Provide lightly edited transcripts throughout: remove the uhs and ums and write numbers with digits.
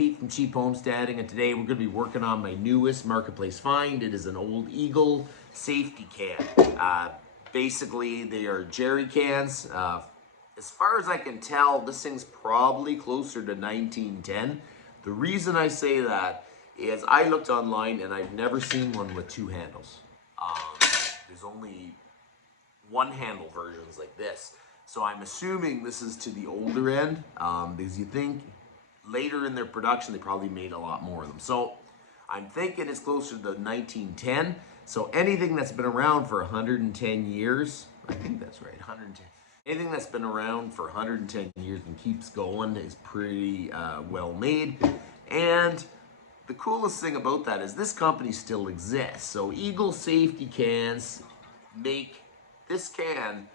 Pete from Cheap Homesteading, and today we're going to be working on my newest marketplace find. It is an old Eagle safety can. Basically, they are jerry cans. As far as I can tell, this thing's probably closer to 1910. The reason I say that is I looked online and I've never seen one with two handles. There's only one handle versions like this. So I'm assuming this is to the older end, because you think later in their production they probably made a lot more of them. So I'm thinking it's closer to 1910. So anything that's been around for 110 years, I think that's right, 110. Anything that's been around for 110 years and keeps going is pretty well made. And the coolest thing about that is this company still exists. So Eagle safety cans make this can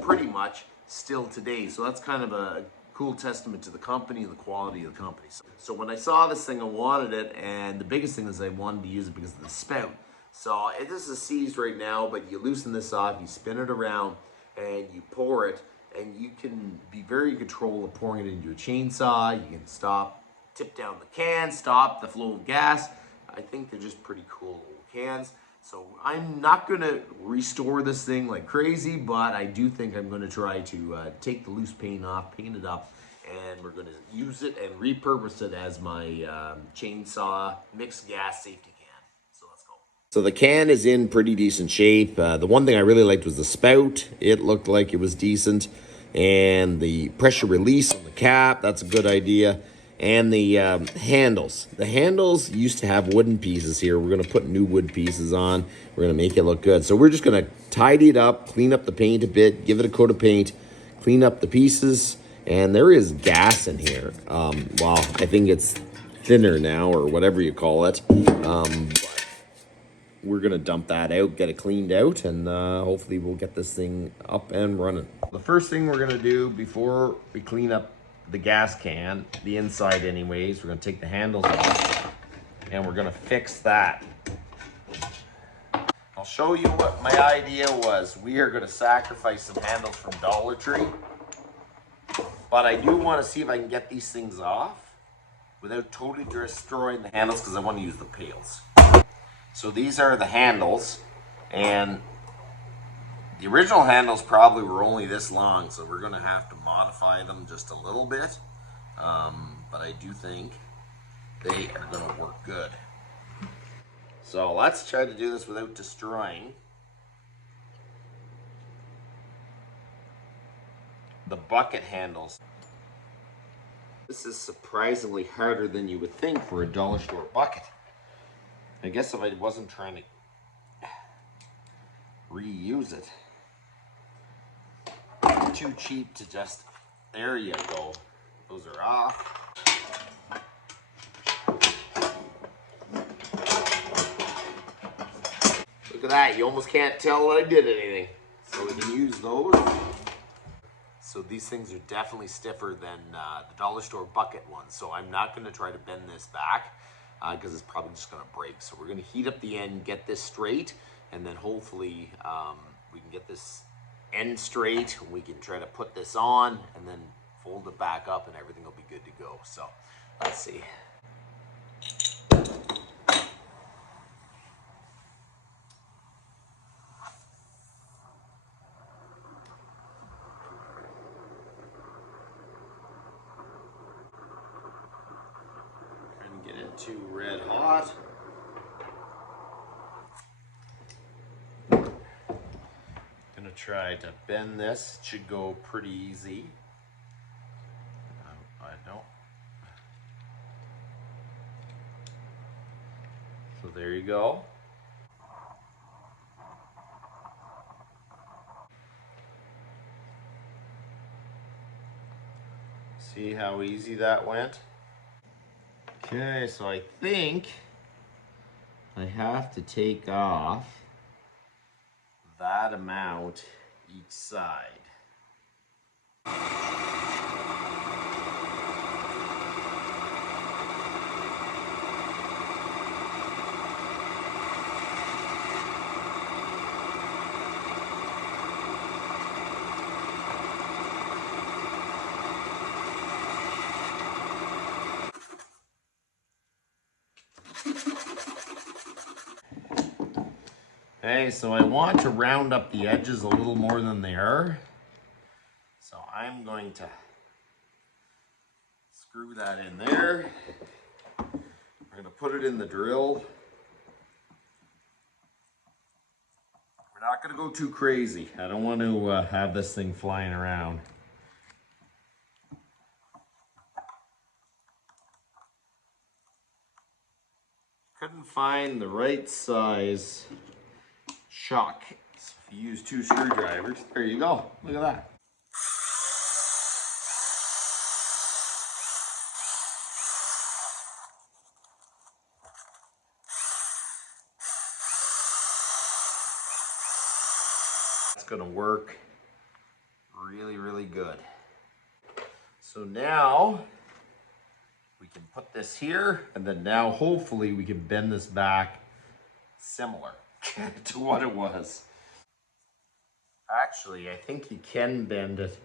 pretty much still today. So that's kind of a cool testament to the company and the quality of the company. So when I saw this thing, I wanted it, and the biggest thing is I wanted to use it because of the spout. So this is seized right now, but you loosen this off, you spin it around, and you pour it, and you can be very in control of pouring it into your chainsaw. You can tip down the can, stop the flow of gas. I think they're just pretty cool old cans. So I'm not gonna restore this thing like crazy, but I do think I'm gonna try to take the loose paint off, paint it up, and we're gonna use it and repurpose it as my chainsaw mixed gas safety can. So let's go. So the can is in pretty decent shape. The one thing I really liked was the spout. It looked like it was decent. And the pressure release on the cap, that's a good idea. And the handles. The handles used to have wooden pieces here. We're going to put new wood pieces on. We're going to make it look good. So we're just going to tidy it up, clean up the paint a bit, give it a coat of paint, clean up the pieces. And there is gas in here. Well, I think it's thinner now or whatever you call it. But we're going to dump that out, get it cleaned out, and hopefully we'll get this thing up and running. The first thing we're going to do before we clean up the gas can, the inside anyways, we're going to take the handles off and we're going to fix that. I'll show you what my idea was. We are going to sacrifice some handles from Dollar Tree, but I do want to see if I can get these things off without totally destroying the handles, because I want to use the pails. So these are the handles, and the original handles probably were only this long, so we're going to have to modify them just a little bit. But I do think they are going to work good. So let's try to do this without destroying the bucket handles. This is surprisingly harder than you would think for a dollar store bucket. I guess if I wasn't trying to reuse it, too cheap to just, there you go, those are off. Look at that, you almost can't tell when I did anything. So we can use those. So these things are definitely stiffer than the dollar store bucket ones. So I'm not going to try to bend this back because it's probably just going to break. So we're going to heat up the end, get this straight, and then hopefully we can get this end straight. We can try to put this on and then fold it back up and everything will be good to go. So let's see. Trying to get it too red hot. Gonna try to bend this. It should go pretty easy. I don't. So there you go. See how easy that went? Okay, so I think I have to take off that amount each side. Okay, so I want to round up the edges a little more than they are. So I'm going to screw that in there. I'm going to put it in the drill. We're not going to go too crazy. I don't want to have this thing flying around. Couldn't find the right size shock. So if you use 2 screwdrivers, there you go. Look at that. It's gonna work really, really good. So now we can put this here, and then now hopefully we can bend this back similar to what it was. Actually, I think you can bend it.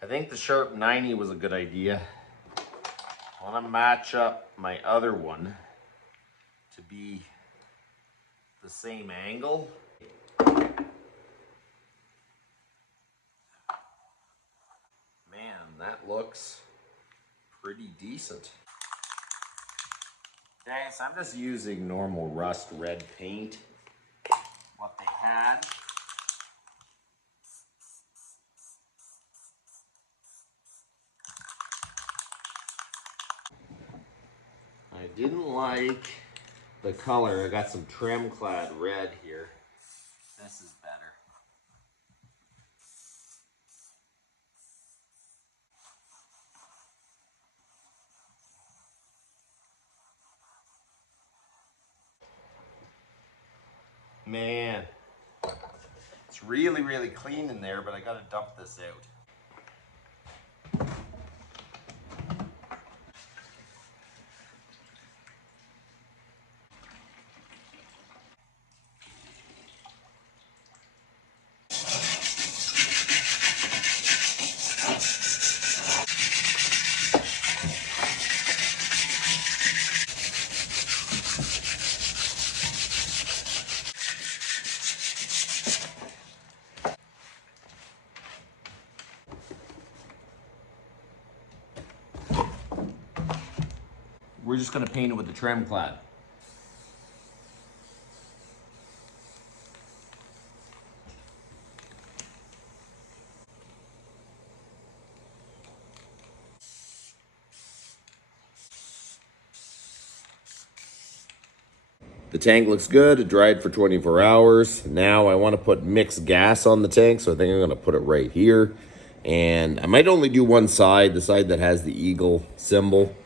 I think the sharp 90 was a good idea. I want to match up my other one to be the same angle. Man, that looks pretty decent. Okay, so I'm just using normal rust red paint, what they had. I didn't like the color. I got some trim clad red here. This is better. Man, it's really, really clean in there, but I gotta dump this out. We're just gonna paint it with the trim clad. The tank looks good. It dried for 24 hours. Now I want to put mixed gas on the tank, so I think I'm going to put it right here. And I might only do one side, the side that has the eagle symbol.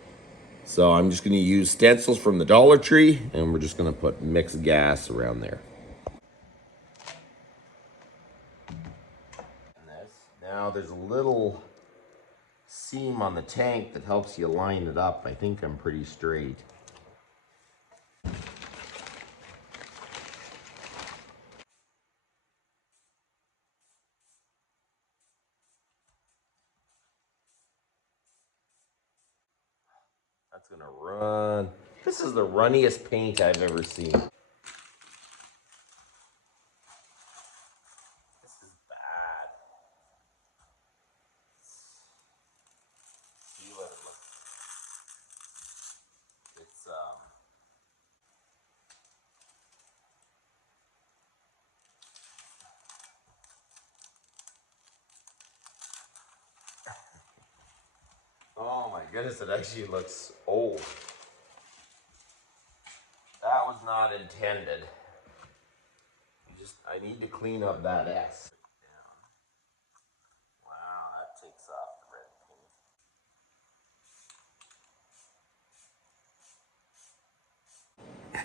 So I'm just going to use stencils from the Dollar Tree, and we're just going to put mixed gas around there. Now there's a little seam on the tank that helps you line it up. I think I'm pretty straight. That's gonna run. This is the runniest paint I've ever seen. This is bad. See what it looks like. It's oh my goodness, it actually looks old. That was not intended. I need to clean up that S. Wow, that takes off the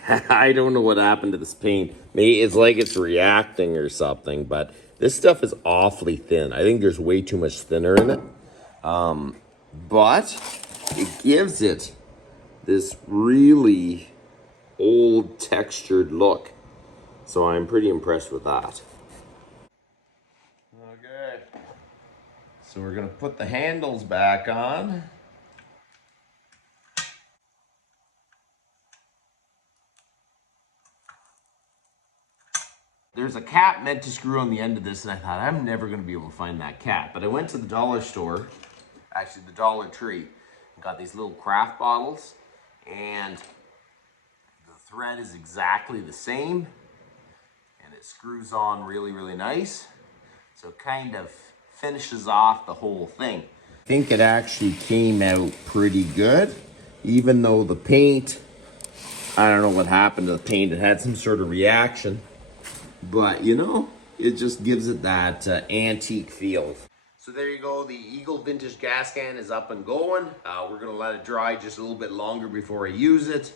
red paint. I don't know what happened to this paint. Maybe it's like it's reacting or something, but this stuff is awfully thin. I think there's way too much thinner in it. But it gives it this really old textured look. So I'm pretty impressed with that. Okay. So we're gonna put the handles back on. There's a cap meant to screw on the end of this, and I thought, I'm never gonna be able to find that cap. But I went to the dollar store, actually the Dollar Tree, and got these little craft bottles, and the thread is exactly the same, and it screws on really, really nice. So it kind of finishes off the whole thing. I think it actually came out pretty good, even though the paint, I don't know what happened to the paint. It had some sort of reaction, but you know, it just gives it that antique feel. So there you go, the Eagle Vintage gas can is up and going. We're gonna let it dry just a little bit longer before I use it.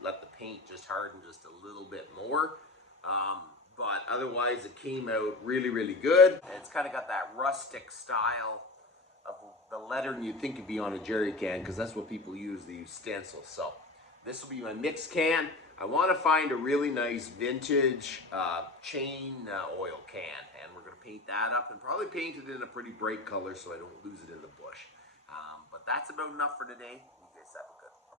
Let the paint just harden just a little bit more. But otherwise it came out really, really good. It's kind of got that rustic style of the lettering you'd think would be on a jerry can, because that's what people use, they use stencils. So this will be my mix can. I want to find a really nice vintage chain oil can, and we're going to paint that up and probably paint it in a pretty bright color so I don't lose it in the bush. But that's about enough for today. You guys have a